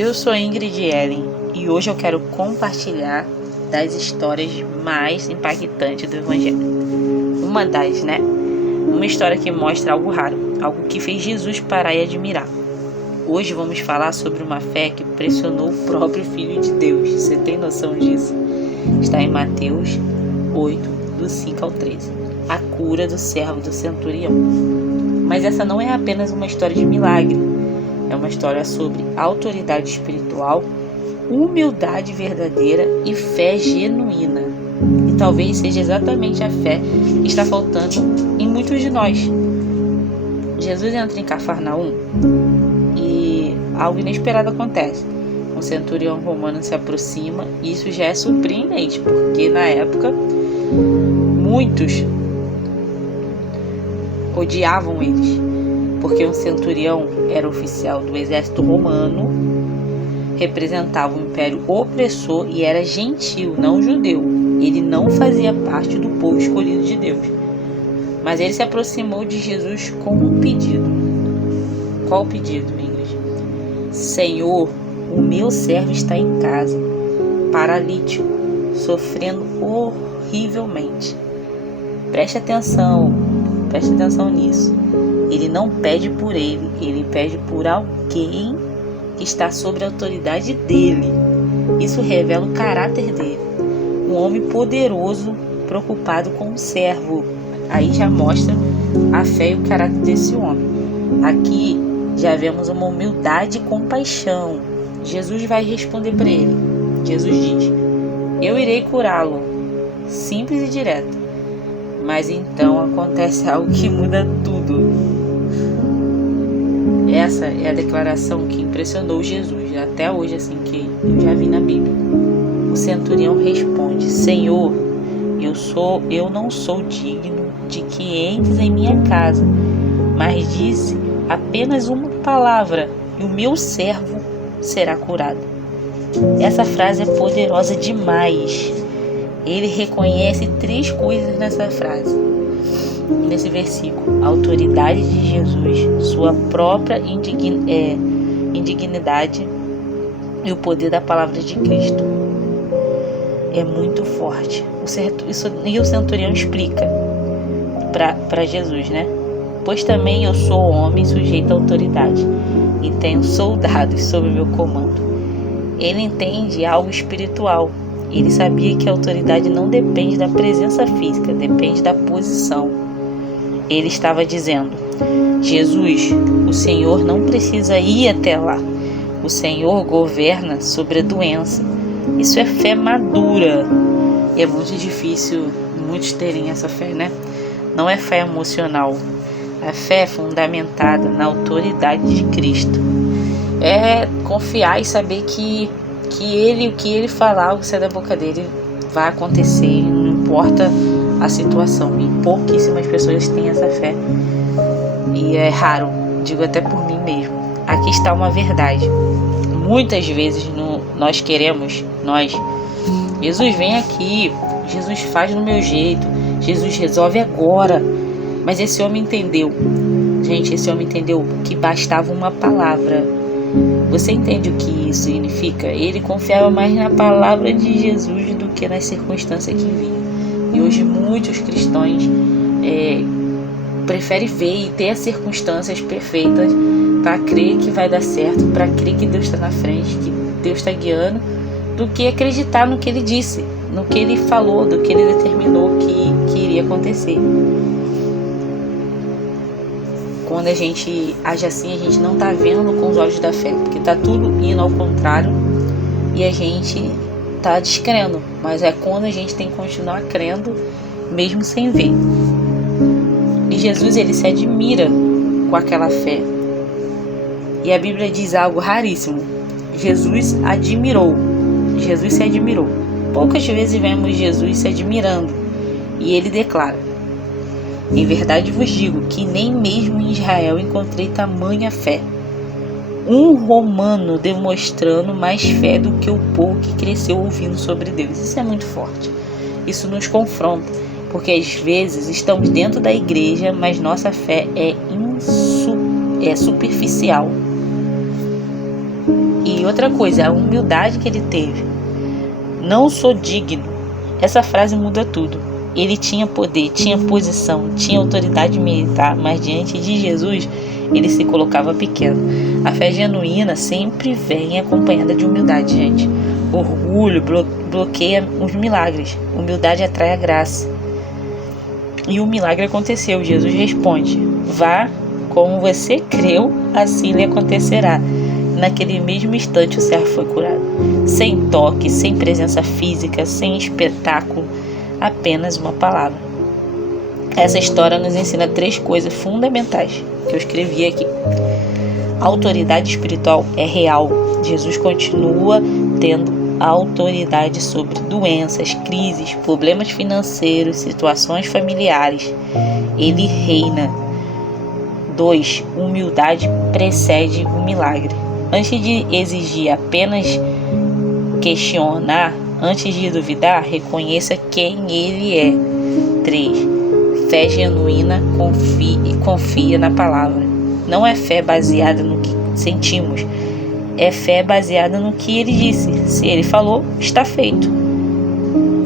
Eu sou Ingrid Ellen e hoje eu quero compartilhar das histórias mais impactantes do Evangelho. Uma das, Uma história que mostra algo raro, algo que fez Jesus parar e admirar. Hoje vamos falar sobre uma fé que pressionou o próprio Filho de Deus. Você tem noção disso? Está em Mateus 8, do 5 ao 13. A cura do servo do centurião. Mas essa não é apenas uma história de milagre. É uma história sobre autoridade espiritual, humildade verdadeira e fé genuína. E talvez seja exatamente a fé que está faltando em muitos de nós. Jesus entra em Cafarnaum e algo inesperado acontece. Um centurião romano se aproxima e isso já é surpreendente, porque na época muitos odiavam eles, porque um centurião era oficial do exército romano, representava um império opressor e era gentil, não judeu. Ele não fazia parte do povo escolhido de Deus. Mas ele se aproximou de Jesus com um pedido. Qual o pedido, Ingrid? Senhor, o meu servo está em casa, paralítico, sofrendo horrivelmente. Preste atenção nisso. Ele não pede por ele pede por alguém que está sob a autoridade dele. Isso revela o caráter dele. Um homem poderoso, preocupado com o servo. Aí já mostra a fé e o caráter desse homem. Aqui já vemos uma humildade e compaixão. Jesus vai responder para ele. Jesus diz: eu irei curá-lo. Simples e direto. Mas então acontece algo que muda tudo. Essa é a declaração que impressionou Jesus, até hoje, assim, que eu já vi na Bíblia. O centurião responde: Senhor, eu não sou digno de que entres em minha casa, mas disse apenas uma palavra e o meu servo será curado. Essa frase é poderosa demais. Ele reconhece 3 coisas nessa frase, nesse versículo: a autoridade de Jesus, sua própria indignidade e o poder da palavra de Cristo. É muito forte. E o centurião explica para Jesus, Pois também eu sou homem sujeito à autoridade e tenho soldados sob meu comando. Ele entende algo espiritual. Ele sabia que a autoridade não depende da presença física, depende da posição. Ele estava dizendo: Jesus, o Senhor não precisa ir até lá. O Senhor governa sobre a doença. Isso é fé madura. E é muito difícil muitos terem essa fé, Não é fé emocional. A fé é fundamentada na autoridade de Cristo. É confiar e saber que o que ele falar, o que sai da boca dele, vai acontecer, não importa a situação. E pouquíssimas pessoas têm essa fé. E é raro, digo até por mim mesmo. Aqui está uma verdade. Muitas vezes Jesus vem aqui, Jesus faz do meu jeito, Jesus resolve agora. Mas esse homem entendeu. Gente, esse homem entendeu que bastava uma palavra. Você entende o que isso significa? Ele confiava mais na palavra de Jesus do que nas circunstâncias que vinham. E hoje muitos cristãos preferem ver e ter as circunstâncias perfeitas para crer que vai dar certo, para crer que Deus está na frente, que Deus está guiando, do que acreditar no que Ele disse, no que Ele falou, do que Ele determinou que iria acontecer. Quando a gente age assim, a gente não está vendo com os olhos da fé, porque está tudo indo ao contrário e a gente está descrendo. Mas é quando a gente tem que continuar crendo, mesmo sem ver. E Jesus, ele se admira com aquela fé. E a Bíblia diz algo raríssimo: Jesus se admirou. Poucas vezes vemos Jesus se admirando. E ele declara: em verdade vos digo que nem mesmo em Israel encontrei tamanha fé. Um romano demonstrando mais fé do que o povo que cresceu ouvindo sobre Deus. Isso é muito forte. Isso nos confronta, porque às vezes estamos dentro da igreja, mas nossa fé é superficial. E E outra coisa, a humildade que ele teve. Não sou digno. Essa frase muda tudo. Ele tinha poder, tinha posição, tinha autoridade militar, mas diante de Jesus, ele se colocava pequeno. A fé genuína sempre vem acompanhada de humildade, gente. Orgulho bloqueia os milagres. Humildade atrai a graça. E o milagre aconteceu. Jesus responde: vá como você creu, assim lhe acontecerá. Naquele mesmo instante o servo foi curado. Sem toque, sem presença física, sem espetáculo, apenas uma palavra. Essa história nos ensina 3 coisas fundamentais que eu escrevi aqui. A autoridade espiritual é real. Jesus continua tendo autoridade sobre doenças, crises, problemas financeiros, situações familiares. Ele reina. 2. Humildade precede o milagre. Antes de exigir, apenas questionar, antes de duvidar, reconheça quem ele é. 3. Fé genuína confia na palavra. Não é fé baseada no que sentimos, é fé baseada no que ele disse. Se ele falou, está feito.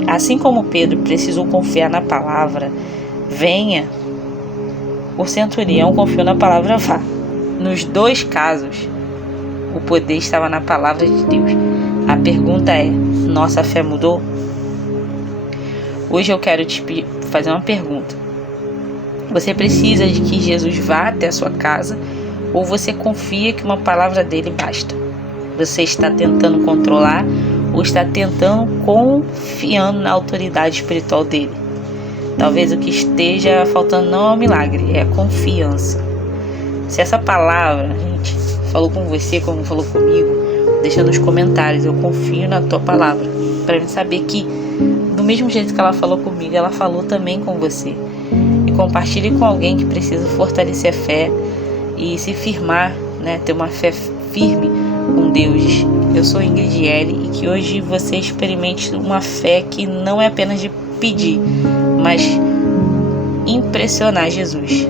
Assim como Pedro precisou confiar na palavra, venha, o centurião confiou na palavra, vá. Nos 2 casos, o poder estava na palavra de Deus. A pergunta é: nossa fé mudou? Hoje eu quero te fazer uma pergunta. Você precisa de que Jesus vá até a sua casa ou você confia que uma palavra dele basta? Você está tentando controlar ou está confiando na autoridade espiritual dele? Talvez o que esteja faltando não é um milagre, é a confiança. Se essa palavra, gente, falou com você como falou comigo, deixa nos comentários. Eu confio na tua palavra, para eu saber que do mesmo jeito que ela falou comigo, ela falou também com você. E compartilhe com alguém que precisa fortalecer a fé e se firmar, né, ter uma fé firme com Deus. Eu sou Ingrid L. e que hoje você experimente uma fé que não é apenas de pedir, mas impressionar Jesus.